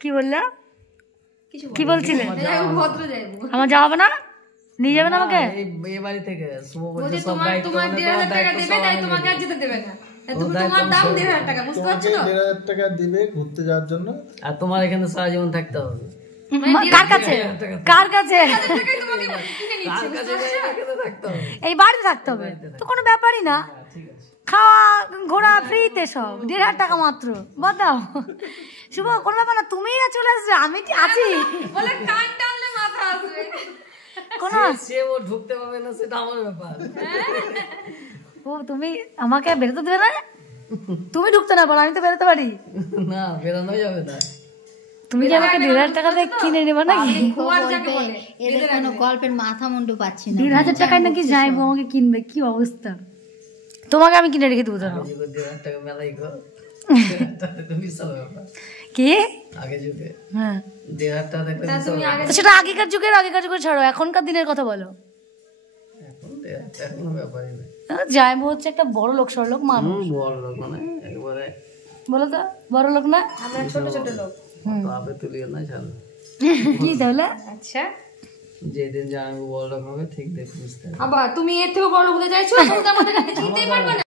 কি বললা? কি বলছিলে? আমার যাওয়া হবে না? নিয়ে যাবে না আমাকে? এই বাড়ি থেকে তোমার 1,500 টাকা দেবে, তাই তোমাকে আর যেতে দেবে না। তোমার দাম 1,500 টাকা, বুঝতে পারছো তো? 1,500 টাকা দিবে ঘুরতে যাওয়ার জন্য, আর তোমার এখানে সারা জীবন থাকতে হবে। কার কাছে? কার কাছে? এই বাড়িতে থাকতে হবে তো, কোনো ব্যাপারই না। খাওয়া ঘোরা ফ্রিতে সব, 1,500 টাকা মাত্র। বাদাও শুভ, কোনো ব্যাপার না, তুমি না চলে আসবে, আমি আছি। বলে কান টানলে মাথা আসবে। কোনো সে ও ঢুকতে পারবে না, সেটা আমার ব্যাপার। ও তুমি আমাকে বেরোতে দেবে না? তুমি ঢুকতে না পারো, আমি তো বেরোতে পারি না, বেরোনো যাবে না। তুমি কি আমাকে 1,500 টাকা দিয়ে কিনে নেবে নাকি? এদের কোনো গল্পের মাথা মুন্ডু পাচ্ছি না। 1,500 টাকায় নাকি যাইবো আমাকে কিনবে, কি অবস্থা? তোমাকে আমি কিনে রেখে দেবো। জানো 1,500 টাকা মেলাই গো, তুমি বিশাল ব্যাপার। কি আগে যুগে? হ্যাঁ, 1,500 টাকা দেখলে সেটা আগেকার যুগের ছাড়ো, এখনকার দিনের কথা বলো। এখন 1,500 কোনো ব্যাপারই না। যাইবো হচ্ছে একটা বড় লোক, সরলোক মানুষ। বড় লোক মানে একবারে, বলো তো বড় লোক না? আমরা ছোট ছোট লোক। আপে তুলিও না, জানো কি তাহলে? আচ্ছা, যেদিন যে আমি বড় লোক হবে ঠিক দেখে বুঝতে হবে। আবার তুমি এর থেকে বড় লোক হতে চাইছো? তুমি তো আমাদের কাছে চিনতেই পারবে না।